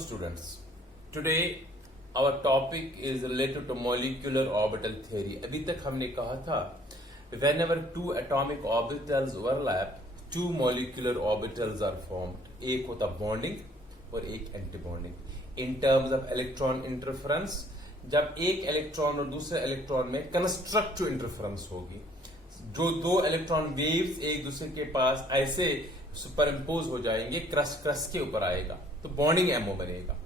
students, today our topic is related to molecular orbital theory. अभी तक हमने कहा था whenever two atomic orbitals overlap, two molecular orbitals are formed. एक होता bonding और एक anti-bonding. In terms of electron interference, जब एक इलेक्ट्रॉन और दूसरे इलेक्ट्रॉन में कंस्ट्रक्टिव इंटरफेरेंस होगी, जो दो इलेक्ट्रॉन वेव्स एक दूसरे के पास ऐसे सुपरइम्पोज हो जाएंगे, क्रस्ट क्रस्ट के ऊपर आएगा तो बॉन्डिंग एमओ बनेगा.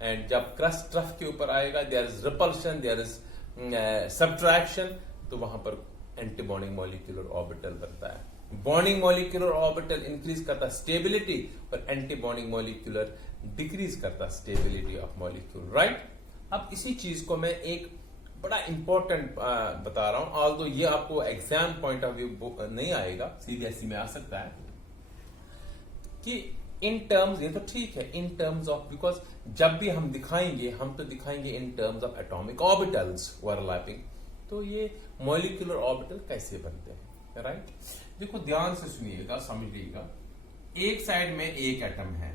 एंड जब क्रस्ट ट्रफ के ऊपर आएगा, there is repulsion, there is subtraction, तो वहां पर एंटी बॉन्डिंग मॉलिक्यूलर ऑर्बिटल बनता है. बॉन्डिंग मॉलिक्यूलर ऑर्बिटल इंक्रीज करता स्टेबिलिटी और एंटी बॉन्डिंग मॉलिक्यूलर डिक्रीज करता स्टेबिलिटी ऑफ मॉलिक्यूल. राइट. अब इसी चीज को मैं एक बड़ा इंपॉर्टेंट बता रहा हूं, ऑल्दो ये आपको एग्जाम पॉइंट ऑफ व्यू नहीं आएगा, सीबीएसई में आ सकता है कि इन टर्म्स, ये तो ठीक है इन टर्म्स ऑफ, बिकॉज जब भी हम दिखाएंगे हम तो दिखाएंगे in terms of atomic orbitals overlapping. तो ये मॉलिक्यूलर ऑर्बिटल कैसे बनते हैं. राइट. देखो ध्यान से सुनिएगा, समझिएगा. एक साइड में एक एटम है,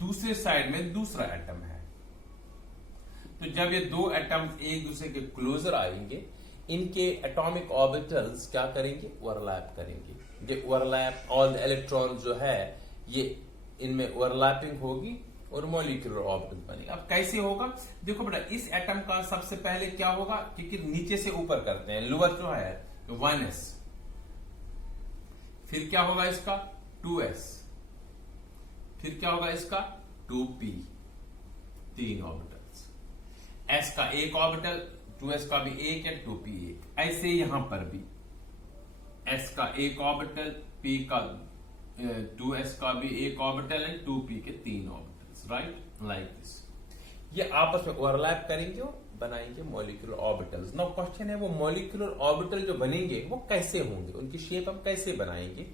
दूसरे साइड में दूसरा एटम है. तो जब ये दो एटम्स एक दूसरे के क्लोजर आएंगे, इनके एटॉमिक ऑर्बिटल्स क्या करेंगे, ओवरलैप करेंगे. ये ओवरलैप, ऑल इलेक्ट्रॉन जो है ये इनमें ओवरलैपिंग होगी और मॉलिक्यूलर ऑर्बिटल बनेगा. अब कैसे होगा, देखो बेटा, इस एटम का सबसे पहले क्या होगा, क्योंकि नीचे से ऊपर करते हैं, लोअर जो है 1s, फिर क्या होगा इसका 2s, फिर क्या होगा इसका 2p, तीन ऑर्बिटल्स. s का एक ऑर्बिटल, 2s का भी एक है, 2p एक. ऐसे यहां पर भी s का एक ऑर्बिटल, p का 2s का भी एक ऑर्बिटल है, 2p के तीन ऑर्बिटल्स. Right, like this. ये आपस में ओवरलैप करेंगे और बनाएंगे मॉलिक्यूलर ऑर्बिटल्स. नाउ क्वेश्चन है, वो मॉलिक्यूलर ऑर्बिटल जो बनेंगे वो कैसे होंगे, उनकी शेप हम कैसे बनाएंगे,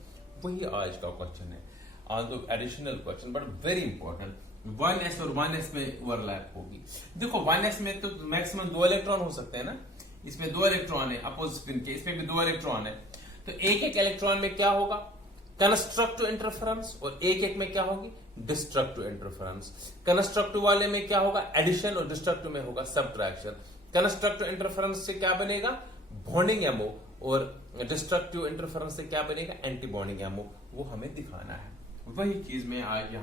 वही आज का क्वेश्चन है. Although additional question but very important. 1s और 1s में ओवरलैप होगी. देखो 1s में तो मैक्सिमम 2 इलेक्ट्रॉन हो सकते हैं ना, इसमें 2 इलेक्ट्रॉन है अपोजिट स्पिन के, इसमें भी 2 इलेक्ट्रॉन है. तो एक एक इलेक्ट्रॉन में क्या होगा, कंस्ट्रक्टिव इंटरफेरेंस, और एक एक में क्या होगी, डिस्ट्रक्टिव इंटरफेरेंस. कंस्ट्रक्टिव वाले में क्या होगा, एडिशन, और डिस्ट्रक्टिव में होगा सब्ट्रैक्शन. कंस्ट्रक्टिव इंटरफेरेंस से क्या बनेगा, बॉन्डिंग एमओ, और डिस्ट्रक्टिव इंटरफेरेंस से क्या बनेगा, एंटी बॉन्डिंग एमओ. वो हमें दिखाना है. वही चीज में आज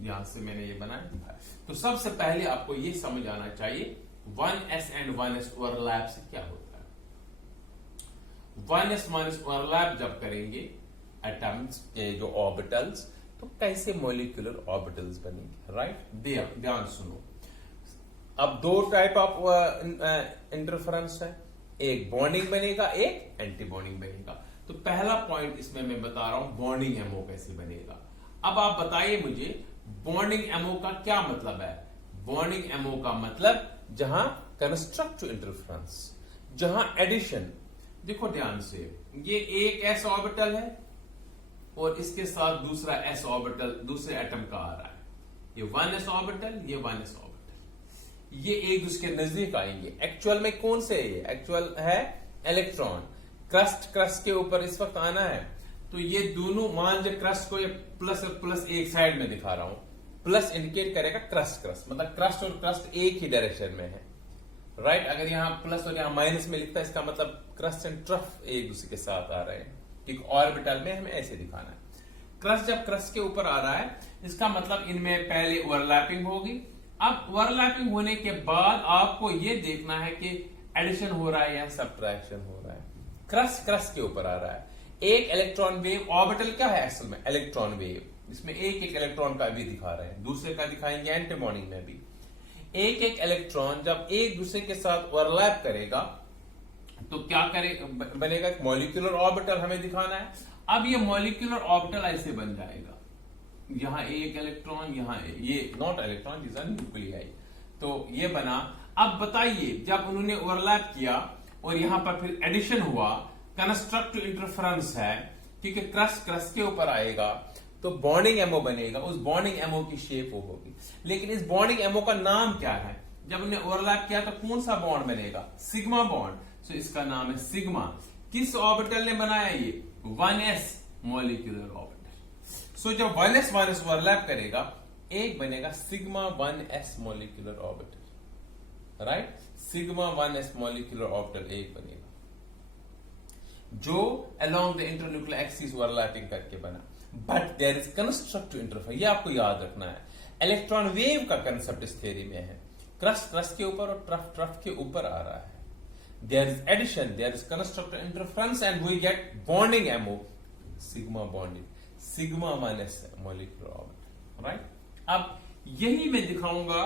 यहां से मैंने ये बनाया. तो सबसे पहले आपको ये समझ आना चाहिए 1s एंड 1s ओवरलैप से क्या होता है. 1s 1s ओवरलैप जब करेंगे एटम्स के जो ऑर्बिटल्स, तो कैसे मॉलिक्यूलर ऑर्बिटल्स बनेंगे. राइट. ध्यान सुनो. अब 2 टाइप ऑफ इंटरफेरेंस है, एक बॉन्डिंग बनेगा, एक एंटी बॉन्डिंग बनेगा. तो पहला पॉइंट इसमें मैं बता रहा हूं, बॉन्डिंग एमओ कैसे बनेगा. अब आप बताइए मुझे बॉन्डिंग एमओ का क्या मतलब है. बॉन्डिंग एमओ का मतलब जहां कंस्ट्रक्टिव इंटरफेरेंस, जहां एडिशन. देखो ध्यान से, ये एक s ऑर्बिटल है और इसके साथ दूसरा s ऑर्बिटल दूसरे एटम का आ रहा है. ये 1s ऑर्बिटल, ये 1s ऑर्बिटल, ये एक दूसरे के नजदीक आएंगे. एक्चुअल में कौन से है, ये एक्चुअल है इलेक्ट्रॉन. क्रस्ट के ऊपर इस वक्त आना है, तो ये दोनों, मान लीजिए क्रस्ट को ये प्लस और प्लस एक साइड में दिखा रहा हूं. प्लस इंडिकेट करेगा क्रस्ट, मतलब क्रस्ट और क्रस्ट एक ही डायरेक्शन में है. राइट. अगर यहां प्लस और यहां माइनस में लिखता है, इसका मतलब क्रस्ट एंड ट्रफ एक दूसरे के साथ आ रहे हैं. ठीक, ऑर्बिटल में हमें ऐसे दिखाना है. क्रस्ट जब क्रस्ट के ऊपर आ रहा है, इसका मतलब इनमें पहले ओवरलैपिंग होगी. अब ओवरलैपिंग होने के बाद आपको ये देखना है कि एडिशन हो रहा है या सब्ट्रैक्शन हो रहा है. क्रस्ट के ऊपर आ रहा है. एक इलेक्ट्रॉन वेव, ऑर्बिटल क्या है असल में, इलेक्ट्रॉन वेव. इसमें एक एक इलेक्ट्रॉन का भी दिखा रहे हैं, दूसरे का दिखाएंगे एंटी बॉन्डिंग में भी. एक एक इलेक्ट्रॉन जब एक दूसरे के साथ ओवरलैप करेगा तो क्या बनेगा, मॉलिक्यूलर ऑर्बिटल हमें दिखाना है. अब ये मॉलिक्यूलर ऑर्बिटल ऐसे बन जाएगा, यहां एक इलेक्ट्रॉन, यहां ये नॉट इलेक्ट्रॉन, जिस न्यूक्लियाई. तो ये बना. अब बताइए, जब उन्होंने ओवरलैप किया और यहां पर फिर एडिशन हुआ, कंस्ट्रक्टिव इंटरफेरेंस है, ठीक है, क्रस्ट के ऊपर आएगा, तो बॉन्डिंग एमओ बनेगा. उस बॉन्डिंग एमओ की शेप वो होगी. लेकिन इस बॉन्डिंग एमओ का नाम क्या है, जब उन्हें ओवरलैप किया तो कौन सा बॉन्ड बनेगा, सिग्मा बॉन्ड. सो इसका नाम है सिग्मा. किस ऑर्बिटल ने बनाया, ये 1s मॉलिक्यूलर ऑर्बिटल. सो जब 1s 1s ओवरलैप करेगा एक बनेगा sigma 1s molecular orbital, right. Sigma 1s molecular orbital एक बनेगा जो along the internuclear axis overlapping करके बना। But there is constructive interference, ये आपको याद रखना है। इलेक्ट्रॉन वेव का कंसेप्ट इस थ्योरी में है, क्रस्ट के ऊपर और ट्रफ के ऊपर आ रहा है। There is addition, there is constructive interference and we get bonding MO, sigma bonding, sigma 1s molecular orbital, right. अब यही मैं दिखाऊंगा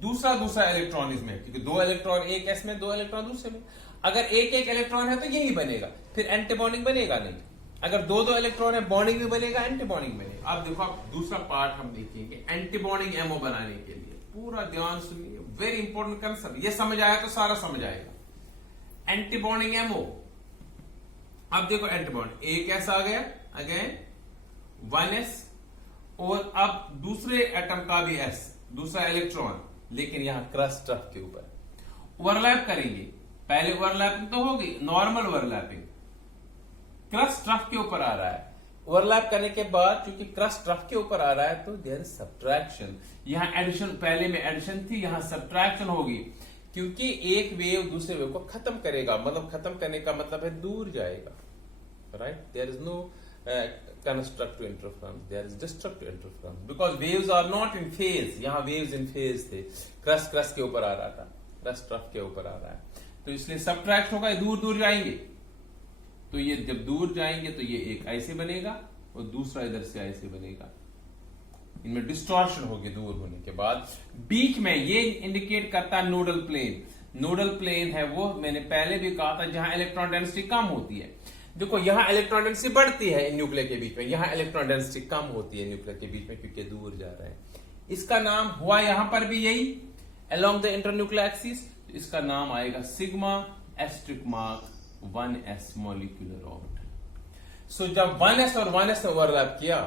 दूसरा इलेक्ट्रॉन इसमें, क्योंकि दो इलेक्ट्रॉन एक एस में, दो इलेक्ट्रॉन दूसरे में। अगर एक इलेक्ट्रॉन है तो यही बनेगा, फिर एंटी बॉन्डिंग बनेगा नहीं। अगर दो इलेक्ट्रॉन है, बॉन्डिंग भी बनेगा, एंटी बॉन्डिंग बनेगा। अब देखो, आप दूसरा पार्ट हम देखेंगे एंटी बॉन्डिंग एमओ बनाने के लिए। पूरा ध्यान सुनिए, वेरी इंपॉर्टेंट कंसेप्ट। ये समझ आया तो सारा समझ आएगा। एंटी बॉन्डिंग एमओ, अब देखो एंटी बॉन्ड एक एस आ गया, अगेन 1s, और अब दूसरे एटम का भी s, दूसरा इलेक्ट्रॉन, लेकिन यहां क्रस्ट ट्रफ के ऊपर ओवरलैप करेंगे। पहले ओवरलैपिंग तो होगी, नॉर्मल ओवरलैपिंग, क्रस्ट ट्रफ के ऊपर आ रहा है। ओवरलैप करने के बाद क्योंकि क्रस्ट ट्रफ के ऊपर आ रहा है तो देयर इज सब्ट्रैक्शन। यहां एडिशन, पहले में एडिशन थी, यहां सब्ट्रैक्शन होगी, क्योंकि एक वेव दूसरे वेव को खत्म करेगा। मतलब खत्म करने का मतलब है दूर जाएगा, right. There is no constructive interference, there is destructive interference because waves are not in phase। यहां waves in phase थे, क्रस्ट के ऊपर आ रहा था, क्रस्ट ट्रफ के ऊपर आ रहा है, तो इसलिए सब्ट्रैक्ट होगा, दूर जाएंगे। तो ये जब दूर जाएंगे तो ये एक ऐसे बनेगा और दूसरा इधर से ऐसे बनेगा, इनमें डिस्टॉर्शन होगी दूर होने के बाद। बीच में ये इंडिकेट करता है नोडल प्लेन। नोडल प्लेन है वो, मैंने पहले भी कहा था, जहां इलेक्ट्रॉन डेंसिटी कम होती है। देखो यहां इलेक्ट्रॉन डेंसिटी बढ़ती है न्यूक्लियर के बीच में, यहां इलेक्ट्रॉन डेंसिटी कम होती है न्यूक्लियर के बीच में, क्योंकि दूर जा रहे हैं। इसका नाम हुआ यहां पर भी यही, अलोंग द इंटरन्यूक्लियर एक्सिस। इसका नाम आएगा sigma asterisk mark 1s molecular orbital. So जब 1s और 1s ने ओवरलैप किया,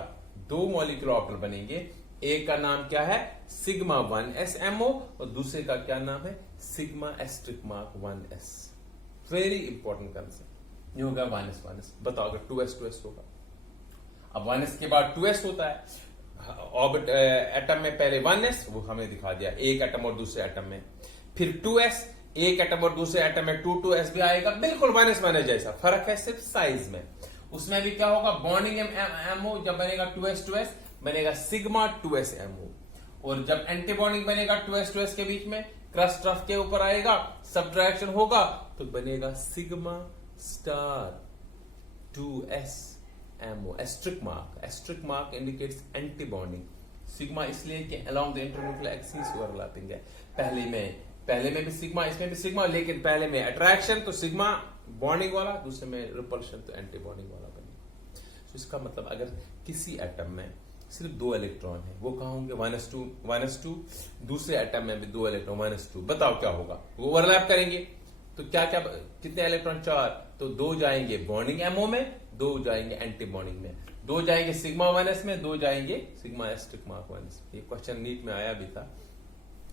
दो मॉलिक्यूलर ऑर्बिटल बनेंगे। एक का नाम क्या है, सिग्मा 1s MO, और दूसरे का क्या नाम है, sigma asterisk mark 1s। Very important concept. ये होगा 1s। बताओ अगर 2s होगा, अब 1s के बाद 2s होता है ऑर्बिट एटम में। पहले 1s, वो हमें दिखा दिया, एक एटम और दूसरे एटम में। फिर 2s, एक एटम और दूसरे एटम में 2s भी आएगा, बिल्कुल 1s जैसा। फर्क है सिर्फ साइज में। उसमें भी क्या होगा, बॉन्डिंग एमओ जब बनेगा 2s बनेगा सिग्मा 2s MO, और जब एंटी बॉन्डिंग बनेगा 2s के बीच में, क्रस्ट ट्रफ के ऊपर आएगा, सब्ट्रैक्शन होगा तो बनेगा sigma star 2s MO। Asterisk mark indicates anti bonding. Sigma इसलिए कि along the internuclear axis overlapping है। पहले में भी सिग्मा, इसमें भी सिग्मा, लेकिन पहले में अट्रैक्शन तो सिग्मा बॉन्डिंग वाला, दूसरे में रिपल्शन तो एंटी बॉन्डिंग वाला बनेगा। तो इसका मतलब अगर किसी एटम में सिर्फ दो इलेक्ट्रॉन है, वो कहां होंगे, 1s2। दूसरे एटम में भी दो इलेक्ट्रॉन 1s2। बताओ क्या होगा, वो ओवरलैप करेंगे तो क्या कितने इलेक्ट्रॉन, 4, तो दो जाएंगे बॉन्डिंग एमओ में, दो जाएंगे एंटी बॉन्डिंग में, दो जाएंगे सिग्मा 1s में, दो जाएंगे सिग्मा एस्ट्रिक मार्क 1s। ये क्वेश्चन नीट में आया भी था।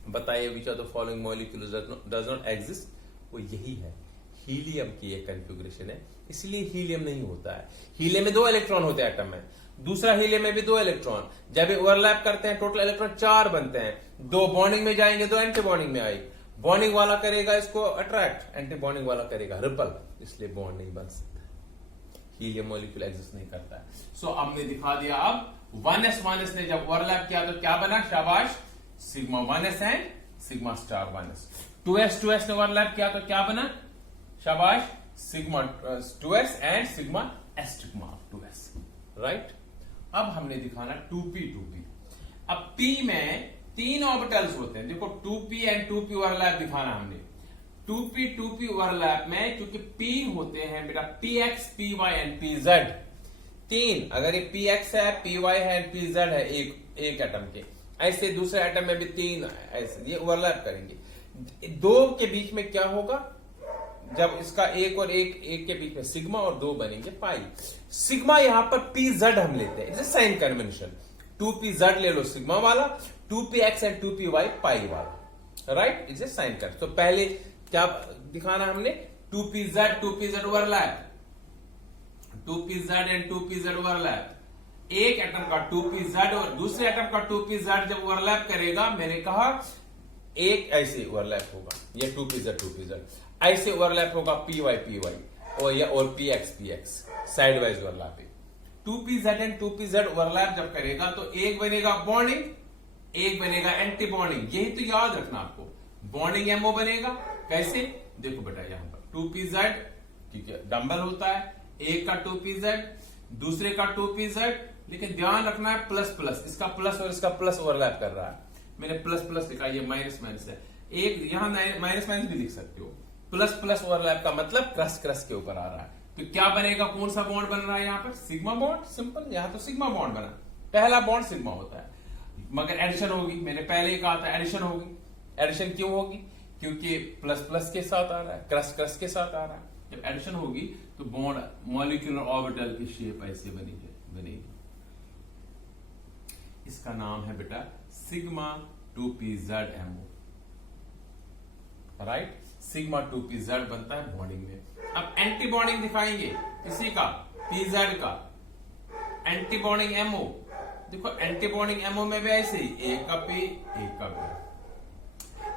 बताइए which of the following molecules does not exist, वो यही है, हीलियम की ये कॉन्फ़िगरेशन है, इसलिए हीलियम नहीं होता है। हीलियम में दो इलेक्ट्रॉन होते हैं एटम में, दूसरा हीलियम में भी दो इलेक्ट्रॉन, जब ओवरलैप करते हैं टोटल इलेक्ट्रॉन 4 बनते हैं, दो बॉन्डिंग में जाएंगे, दो एंटी बॉन्डिंग में आएगी। बॉन्डिंग वाला करेगा इसको अट्रैक्ट, एंटी बॉन्डिंग वाला करेगा रिपल, इसलिए बॉन्ड नहीं बन सकता, हीलियम मॉलिक्यूल एग्जिस्ट नहीं करता है। सो अब मैं दिखा दिया, अब 1s ने जब ओवरलैप किया तो क्या बना, शाबाश, sigma 1s and sigma star 1s। 2s ने ओवरलैप किया तो क्या बना, शाबाश, sigma 2s and sigma asterisk mark 2s, right. अब हमने दिखाना 2p। अब p में 3 ऑर्बिटल्स होते हैं, देखो 2p एंड 2p ओवरलैप दिखाना हमने। 2p ओवरलैप में क्योंकि p होते हैं बेटा px, py एंड pz। 3, अगर ये px है, py है एंड pz है एक एटम के, ऐसे दूसरे एटम में भी 3 ऐसे ये ओवरलैप करेंगे। दो के बीच में क्या होगा, जब इसका एक और एक के बीच में सिग्मा और 2 बनेंगे पाई। सिग्मा यहां पर pz हम लेते हैं, इट्स साइन कन्वेंशन। 2pz ले लो सिग्मा वाला, 2px एंड 2py पाई वाला, राइट, इट्स साइन कर। तो पहले क्या दिखाना हमने, 2pz overlap, 2pz and 2pz overlap, एक एटम का 2pz और दूसरे एटम का 2pz जब ओवरलैप करेगा, मैंने कहा एक ऐसे ओवरलैप होगा, ये 2pz ऐसे ओवरलैप होगा py और px side wise overlapping. 2pz and 2pz overlap जब करेगा तो एक बनेगा बॉन्डिंग, एक बनेगा एंटी बॉन्डिंग। यही तो याद रखना आपको, बॉन्डिंग एमओ बनेगा कैसे, देखो बेटा यहां पर 2pz क्योंकि डंबल होता है, एक का 2pz दूसरे का 2pz, लेकिन ध्यान रखना है प्लस प्लस, इसका प्लस और इसका प्लस ओवरलैप कर रहा है। मैंने प्लस प्लस लिखा, ये माइनस माइनस है, एक यहां माइनस माइनस भी लिख सकते हो। प्लस प्लस ओवरलैप का मतलब क्रस क्रस के ऊपर आ रहा है, तो क्या बनेगा, कौन सा बॉन्ड बन रहा है यहाँ पर, सिग्मा बॉन्ड। सिंपल, यहां तो सिग्मा बॉन्ड बना, पहला बॉन्ड सिग्मा होता है, मगर एडिशन होगी, मैंने पहले ही कहा था एडिशन होगी। एडिशन क्यों होगी, क्योंकि प्लस प्लस के साथ आ रहा है, क्रस क्रस के साथ आ रहा है। जब एडिशन होगी तो बॉन्ड मॉलिक्यूलर ऑर्बिटल की शेप ऐसे बनेगी। इसका नाम है बेटा sigma 2pzMO, right. Sigma 2pz बनता है बॉन्डिंग में। अब एंटी बॉन्डिंग दिखाएंगे किसी का, pz का एंटी बॉन्डिंग MO। देखो एंटी बॉन्डिंग MO में भी ऐसे ही, एक का P एक का P,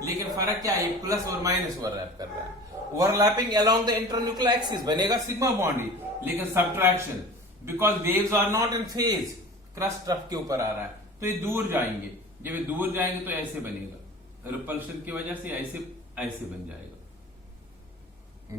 लेकिन फर्क क्या है, प्लस और माइनस ओवरलैप कर रहा है। Overlapping along the internuclear axis बनेगा सिग्मा बॉन्ड ही, लेकिन subtraction because waves are not in phase, crest trough के ऊपर आ रहा है, तो ये दूर जाएंगे। जब ये दूर जाएंगे तो ऐसे बनेगा, रिपल्शन की वजह से ऐसे बन जाएगा,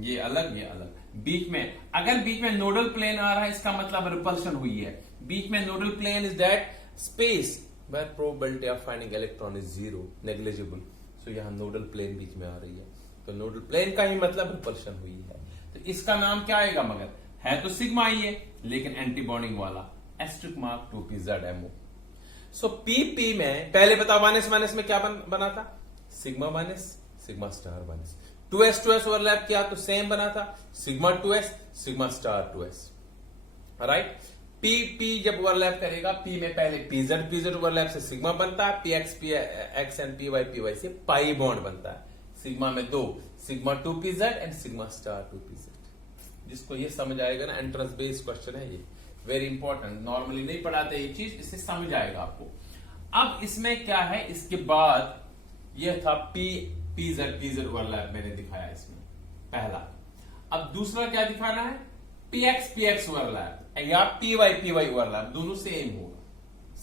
ये अलग ये अलग। बीच में अगर बीच में नोडल प्लेन आ रहा है, इसका मतलब रिपल्शन हुई है। बीच में nodal plane is that space where probability of finding electron is zero, negligible. So यहां नोडल प्लेन बीच में आ रही है, तो नोडल प्लेन का ही मतलब रिपल्शन हुई है। तो इसका नाम क्या आएगा, मगर है तो सिग्मा ही है, लेकिन एंटी बॉन्डिंग वाला एस्ट्रिक मार्क 2pzMO। सो पीपी में पहले बताओ माइनस माइनस में क्या बना था, sigma minus sigma star minus. 2s overlap किया तो सेम बना था, sigma 2s sigma star 2s, right. P जब ओवरलैप करेगा, पी में पहले pz ओवरलैप से सिग्मा बनता है, px एंड py से पाई बॉन्ड बनता है। सिग्मा में दो, sigma 2pz and sigma star 2pz। जिसको ये समझ आएगा ना, एंट्रेंस बेस्ड क्वेश्चन है ये, वेरी इंपॉर्टेंट, नॉर्मली नहीं पढ़ाते ये चीज, इससे समझ आएगा आपको। अब इसमें क्या है, इसके बाद यह था pz ओवरलैप मैंने दिखाया इसमें पहला। अब दूसरा क्या दिखाना है, px ओवरलैप या py ओवरलैप, दोनों सेम होगा।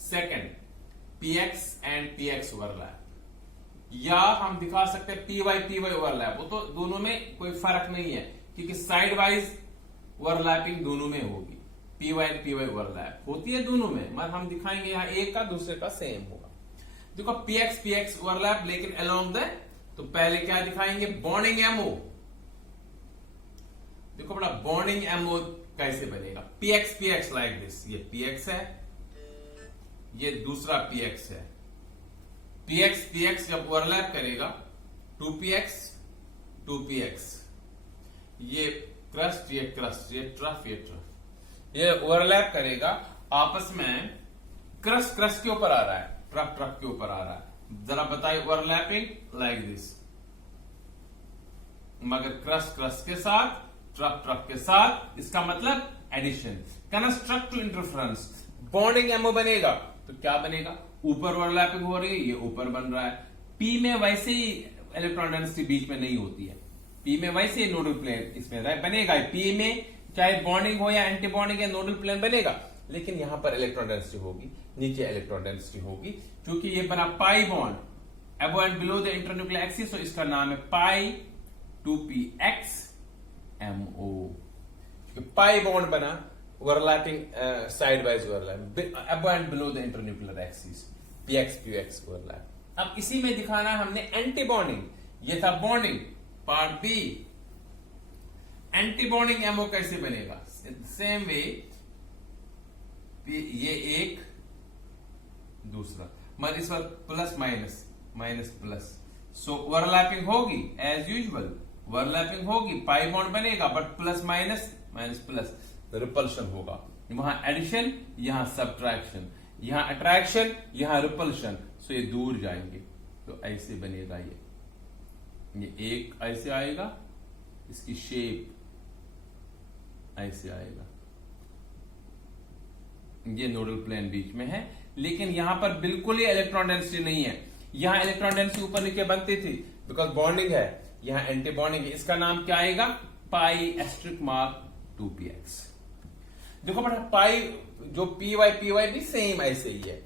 Second px and px overlap, या हम दिखा सकते हैं py ओवरलैप, वो तो दोनों में कोई फर्क नहीं है क्योंकि साइड वाइज ओवरलैपिंग दोनों में होगी। py एंड py ओवरलैप होती है दोनों में, मगर हम दिखाएंगे यहां एक का दूसरे का सेम होगा। देखो px ओवरलैप, लेकिन अलोंग द, तो पहले क्या दिखाएंगे, बॉन्डिंग MO। देखो बड़ा बॉन्डिंग MO कैसे बनेगा, px लाइक दिस, ये px है, ये दूसरा px है। px जब ओवरलैप करेगा 2px, ये क्रस्ट ये क्रस्ट, ये ट्रफ ये ट्रफ, ये ओवरलैप करेगा आपस में, क्रस्ट के ऊपर आ रहा है, ट्रफ के ऊपर आ रहा है। जरा बताइए, ओवरलैपिंग लाइक दिस, मगर क्रस्ट के साथ, ट्रफ के साथ, इसका मतलब addition. Constructive interference, bonding MO बनेगा तो क्या बनेगा, ऊपर ओवरलैपिंग हो रही है, ये ऊपर बन रहा है। पी में वैसे ही इलेक्ट्रॉन डेंसिटी बीच में नहीं होती है, पी में वैसे ही नोडल प्लेन इसमें बनेगा। पी में चाहे बॉन्डिंग हो या एंटी बॉन्डिंग या नोडल प्लेन बनेगा, लेकिन यहां पर इलेक्ट्रॉन डेंसिटी होगी, नीचे इलेक्ट्रॉन डेंसिटी होगी, क्योंकि ये बना pi bond above and below the internuclear axis, तो इसका नाम है पाई 2pxMO। पाई बॉन्ड बना, overlapping side wise overlap above and below the internuclear axis, px overlap. अब इसी में दिखाना है हमने एंटी बॉन्डिंग, ये था bonding part B. Anti bonding MO कैसे बनेगा, सेम वे, ये एक दूसरा, मगर इस वक्त प्लस माइनस प्लस, सो ओवरलैपिंग होगी एज यूजुअल, ओवरलैपिंग होगी, पाई बॉन्ड बनेगा, but plus minus plus, repulsion होगा। वहां एडिशन, यहां सब्ट्रैक्शन, यहां अट्रैक्शन, यहां रिपल्शन, सो ये दूर जाएंगे, तो ऐसे बनेगा ये एक ऐसे आएगा, इसकी शेप ऐसे आएगा, ये नोडल प्लेन बीच में है, लेकिन यहां पर बिल्कुल ही इलेक्ट्रॉन डेंसिटी नहीं है। यहां इलेक्ट्रॉन डेंसिटी ऊपर नीचे बनती थी बिकॉज बॉन्डिंग है, यहां एंटी बॉन्डिंग है। इसका नाम क्या आएगा? पाई एस्ट्रिक मार्क 2px। देखो बेटा पाई जो py भी सेम ऐसे ही है,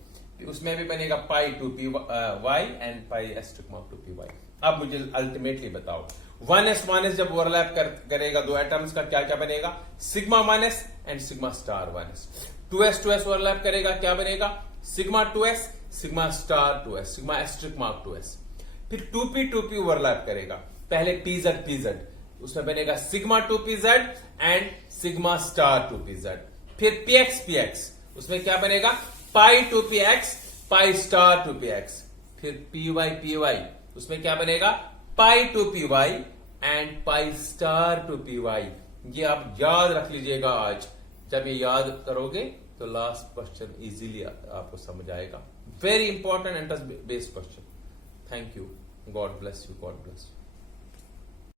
उसमें भी बनेगा pi 2py and pi asterisk mark 2py। अब मुझे अल्टीमेटली बताओ 1s जब ओवरलैप करेगा दो एटम्स का क्या क्या बनेगा? Sigma 1s and sigma star 1s। 2s overlap करेगा क्या बनेगा? Sigma 2s sigma star 2s sigma asterisk mark 2s। फिर 2p ओवरलैप करेगा, पहले pz उसमें बनेगा sigma 2pz and sigma star 2pz। फिर px उसमें क्या बनेगा? पाई 2px पाई स्टार 2px। फिर py उसमें क्या बनेगा? Pi 2py and pi star 2py। ये आप याद रख लीजिएगा। आज जब ये याद करोगे तो लास्ट क्वेश्चन इजीली आपको समझ आएगा। Very important entrance based question. Thank you. God bless you.